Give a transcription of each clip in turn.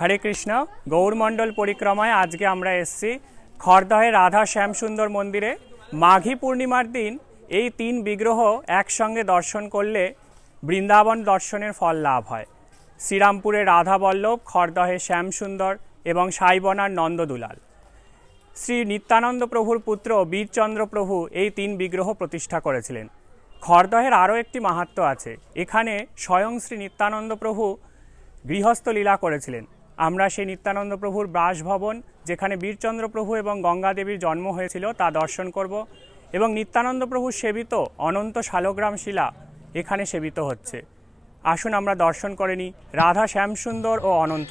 হরে কৃষ্ণ, গৌরমণ্ডল পরিক্রমায় আজকে আমরা এসেছি খড়দহে রাধা শ্যামসুন্দর মন্দিরে। মাঘী পূর্ণিমার দিন এই তিন বিগ্রহ একসঙ্গে দর্শন করলে বৃন্দাবন দর্শনের ফল লাভ হয়। শ্রীরামপুরে রাধা বল্লভ, খড়দহে শ্যামসুন্দর এবং সাইবনার নন্দদুলাল। শ্রী নিত্যানন্দ প্রভুর পুত্র বীরচন্দ্র প্রভু এই তিন বিগ্রহ প্রতিষ্ঠা করেছিলেন। খড়দহের আরও একটি মাহাত্ম্য আছে। এখানে স্বয়ং শ্রী নিত্যানন্দ প্রভু গৃহস্থ লীলা করেছিলেন। আমরা সেই নিত্যানন্দ প্রভুর বাসভবন, যেখানে বীরচন্দ্র প্রভু এবং গঙ্গাদেবীর জন্ম হয়েছিল, তা দর্শন করব। এবং নিত্যানন্দ প্রভুর সেবিত অনন্ত শালগ্রাম শিলা এখানে সেবিত হচ্ছে। আসুন আমরা দর্শন করেনি রাধা শ্যামসুন্দর ও অনন্ত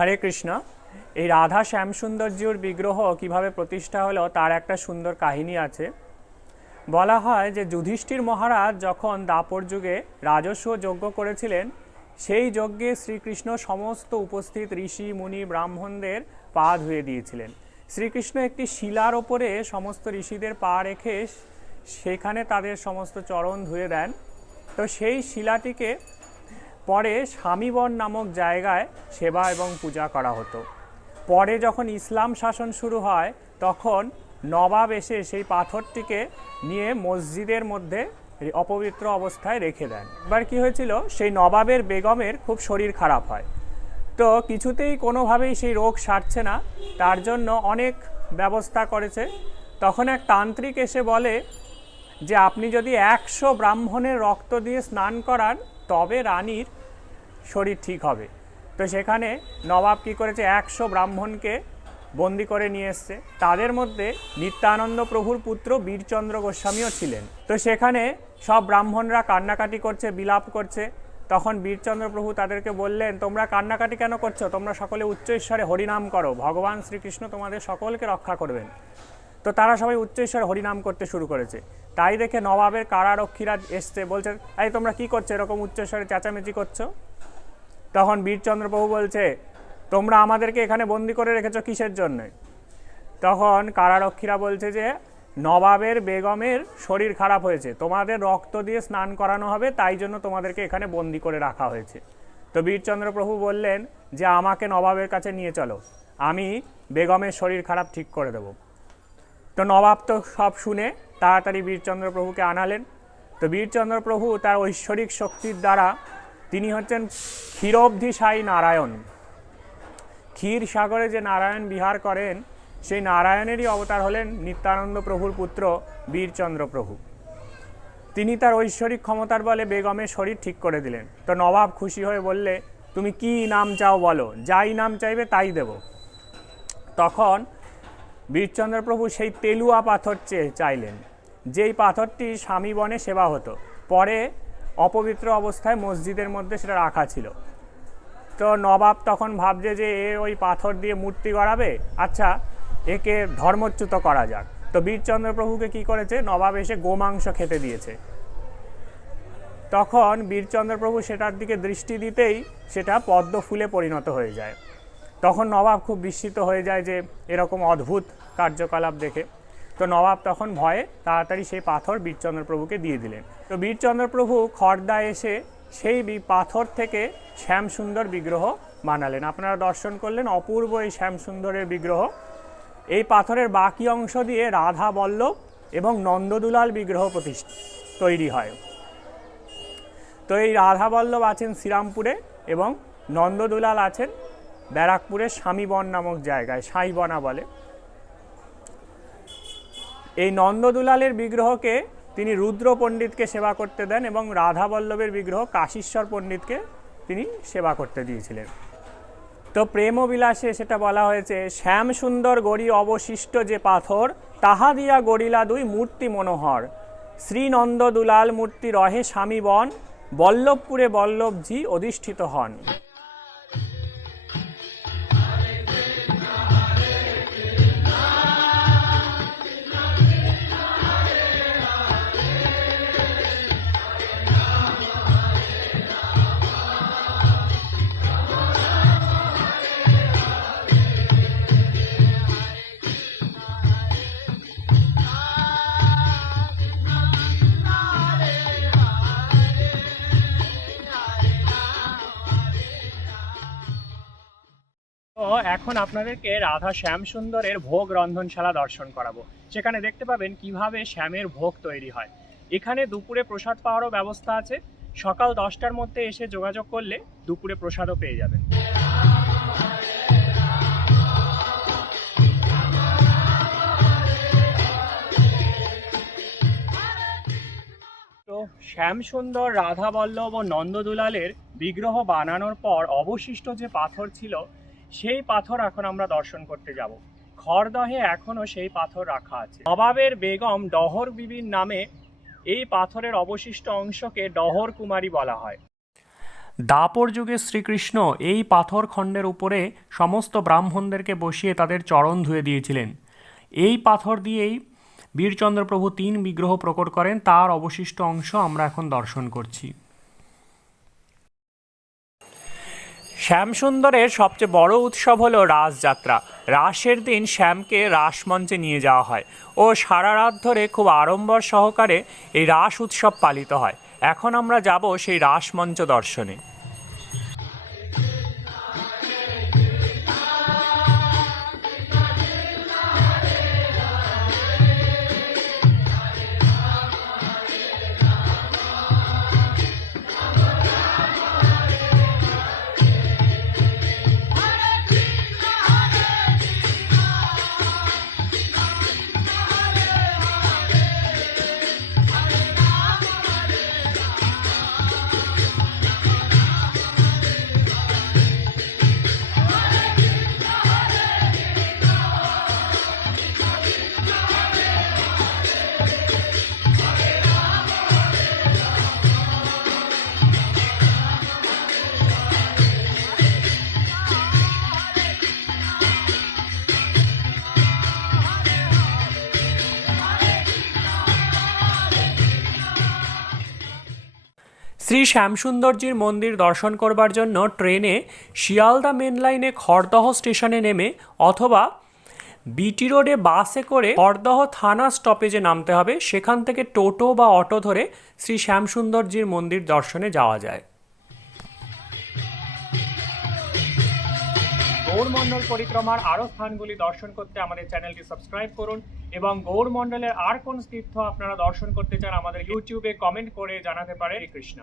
হরে কৃষ্ণ। এই রাধা শ্যামসুন্দরজির বিগ্রহ কীভাবে প্রতিষ্ঠা হলো, তার একটা সুন্দর কাহিনী আছে। বলা হয় যে যুধিষ্ঠির মহারাজ যখন দাপর যুগে রাজস্ব যজ্ঞ করেছিলেন, সেই যজ্ঞে শ্রীকৃষ্ণ সমস্ত উপস্থিত ঋষি, মুনি, ব্রাহ্মণদের পা ধুয়ে দিয়েছিলেন। শ্রীকৃষ্ণ একটি শিলার ওপরে সমস্ত ঋষিদের পা রেখে সেখানে তাদের সমস্ত চরণ ধুয়ে দেন। তো সেই শিলাটিকে পরে স্বামীবন নামক জায়গায় সেবা এবং পূজা করা হতো। পরে যখন ইসলাম শাসন শুরু হয়, তখন নবাব এসে সেই পাথরটিকে নিয়ে মসজিদের মধ্যে অপবিত্র অবস্থায় রেখে দেন। এবার কি হয়েছিল, সেই নবাবের বেগমের খুব শরীর খারাপ হয়। তো কিছুতেই কোনোভাবেই সেই রোগ সারছে না, তার জন্য অনেক ব্যবস্থা করেছে। তখন এক তান্ত্রিক এসে বলে যে, আপনি যদি একশো ব্রাহ্মণের রক্ত দিয়ে স্নান করান তবে রানীর শরীর ঠিক হবে। তো সেখানে নবাব কী করেছে? একশো ব্রাহ্মণকে বন্দি করে নিয়ে এসছে। তাদের মধ্যে নিত্যানন্দ প্রভুর পুত্র বীরচন্দ্র গোস্বামীও ছিলেন। তো সেখানে সব ব্রাহ্মণরা কান্নাকাটি করছে, বিলাপ করছে। তখন বীরচন্দ্র প্রভু তাদেরকে বললেন, তোমরা কান্নাকাটি কেন করছ? তোমরা সকলে উচ্চ ঈশ্বরে হরিনাম করো। ভগবান শ্রীকৃষ্ণ তোমাদের সকলকে রক্ষা করবেন। তো তারা সবাই উচ্চ ঈশ্বরে হরিনাম করতে শুরু করেছে। তাই দেখে নবাবের কারারক্ষীরা এসছে, বলছে, এই তোমরা কি করছ? এরকম উচ্চ ঈশ্বরে চেঁচামেচি করছ? তখন বীরচন্দ্র প্রভু বলছে, তোমরা আমাদেরকে এখানে বন্দি করে রেখেছো কিসের জন্যে? তখন কারারক্ষীরা বলছে যে, নবাবের বেগমের শরীর খারাপ হয়েছে। তোমাদের রক্ত দিয়ে স্নান করানো হবে, তাই জন্য তোমাদেরকে এখানে বন্দি করে রাখা হয়েছে। তো বীরচন্দ্র প্রভু বললেন যে, আমাকে নবাবের কাছে নিয়ে চলো। আমি বেগমের শরীর খারাপ ঠিক করে দেবো। তো নবাব তো সব শুনে তাড়াতাড়ি বীরচন্দ্র প্রভুকে আনালেন। তো বীরচন্দ্র প্রভু তার ঐশ্বরিক শক্তির দ্বারা তিনি হচ্ছেন ক্ষীরব্ধিসায়ী নারায়ণ। ক্ষীর সাগরে যে নারায়ণ বিহার করেন, সেই নারায়ণেরই অবতার হলেন নিত্যানন্দ প্রভুর পুত্র বীরচন্দ্র প্রভু তিনি তার ঐশ্বরিক ক্ষমতার বলে বেগমের শরীর ঠিক করে দিলেন। তো নবাব খুশি হয়ে বললে, তুমি কি নাম চাও বলো? যাই নাম চাইবে তাই দেব। তখন বীরচন্দ্র প্রভু সেই তেলুয়া পাথর চাইলেন। যেই পাথরটি স্বামী বনে সেবা হতো। পরে অপবিত্র অবস্থায় মসজিদের মধ্যে সেটা রাখা ছিল। তো নবাব তখন ভাবছে যে এ ওই পাথর দিয়ে মূর্তি গড়াবে? আচ্ছা একে ধর্মচ্যুত করা যাক। তো বীরচন্দ্র প্রভুকে কি করেছে? নবাব এসে গোমাংস খেতে দিয়েছে। তখন বীরচন্দ্র প্রভু সেটার দিকে দৃষ্টি দিতেই সেটা পদ্ম ফুলে পরিণত হয়ে যায়। তখন নবাব খুব বিস্মিত হয়ে যায় যে এরকম অদ্ভুত কার্যকলাপ দেখে। তো নবাব তখন ভয়ে তাড়াতাড়ি সেই পাথর বীরচন্দ্রপ্রভুকে দিয়ে দিলেন। তো বীরচন্দ্রপ্রভু খর্দা এসে সেই পাথর থেকে শ্যামসুন্দর বিগ্রহ বানালেন। আপনারা দর্শন করলেন অপূর্ব এই শ্যামসুন্দরের বিগ্রহ। এই পাথরের বাকি অংশ দিয়ে রাধা বল্লভ এবং নন্দদুলাল বিগ্রহ প্রতিষ্ঠা তৈরি হয়। তো এই রাধা বল্লভ আছেন শ্রীরামপুরে এবং নন্দদুলাল আছেন ব্যারাকপুরের স্বামীবন নামক জায়গায়, সাইবনা বলে। এই নন্দদুলালের বিগ্রহকে তিনি রুদ্র পণ্ডিতকে সেবা করতে দেন এবং রাধা বল্লভের বিগ্রহ কাশীশ্বর পণ্ডিতকে তিনি সেবা করতে দিয়েছিলেন। তো প্রেম বিলাসে সেটা বলা হয়েছে শ্যাম সুন্দর গড়ি অবশিষ্ট যে পাথর, তাহা দিয়া গড়িলা দুই মূর্তি মনোহর। শ্রীনন্দ দুলাল মূর্তি রহে স্বামী বন বল্লভপুরে বল্লভজি অধিষ্ঠিত হন। এখন আপনাদেরকে রাধা শ্যাম সুন্দরের ভোগ রন্ধনশালা দর্শন করাবো। সেখানে দেখতে পাবেন কীভাবে শ্যামের ভোগ তৈরি হয়। এখানে দুপুরে প্রসাদ পাওয়ারও ব্যবস্থা আছে। সকাল দশটার মধ্যে এসে যোগাযোগ করলে দুপুরে প্রসাদও পেয়ে যাবেন। শ্যামসুন্দর রাধা বল্লভ ও নন্দদুলালের বিগ্রহ বানানোর পর অবশিষ্ট যে পাথর ছিল সেই পাথর এখন আমরা দর্শন করতে যাব। খড়দহে এখনও সেই পাথর রাখা আছে। নবাবের বেগম ডহর বিবির নামে এই পাথরের অবশিষ্ট অংশকে ডহর কুমারী বলা হয়। দাপর যুগে শ্রীকৃষ্ণ এই পাথর খণ্ডের উপরে সমস্ত ব্রাহ্মণদেরকে বসিয়ে তাদের চরণ ধুয়ে দিয়েছিলেন। এই পাথর দিয়েই বীরচন্দ্রপ্রভু তিন বিগ্রহ প্রকট করেন, তার অবশিষ্ট অংশ আমরা এখন দর্শন করছি। শ্যামসুন্দরের সবচেয়ে বড় উৎসব হলো রাসযাত্রা। রাসের দিন শ্যামকে রাসমঞ্চে নিয়ে যাওয়া হয় ও সারা রাত ধরে খুব আড়ম্বর সহকারে এই রাস উৎসব পালিত হয়। এখন আমরা যাব সেই রাসমঞ্চ দর্শনে। শ্রী শ্যামসুন্দরজির মন্দির দর্শন করবার জন্য ট্রেনে শিয়ালদা মেন লাইনে খড়দহ স্টেশনে নেমে অথবা বিটি রোডে বাসে করে খড়দহ থানা স্টপেজে নামতে হবে। সেখান থেকে টোটো বা অটো ধরে শ্রী শ্যামসুন্দরজির মন্দির দর্শনে যাওয়া যায়। গৌরমণ্ডল পরিক্রমার আরও স্থানগুলি দর্শন করতে আমাদের চ্যানেলটি সাবস্ক্রাইব করুন। এবং গৌর মন্ডলের আর কোন তীর্থ আপনারা দর্শন করতে চান, আমাদের ইউটিউবে কমেন্ট করে জানাতে পারে কৃষ্ণ।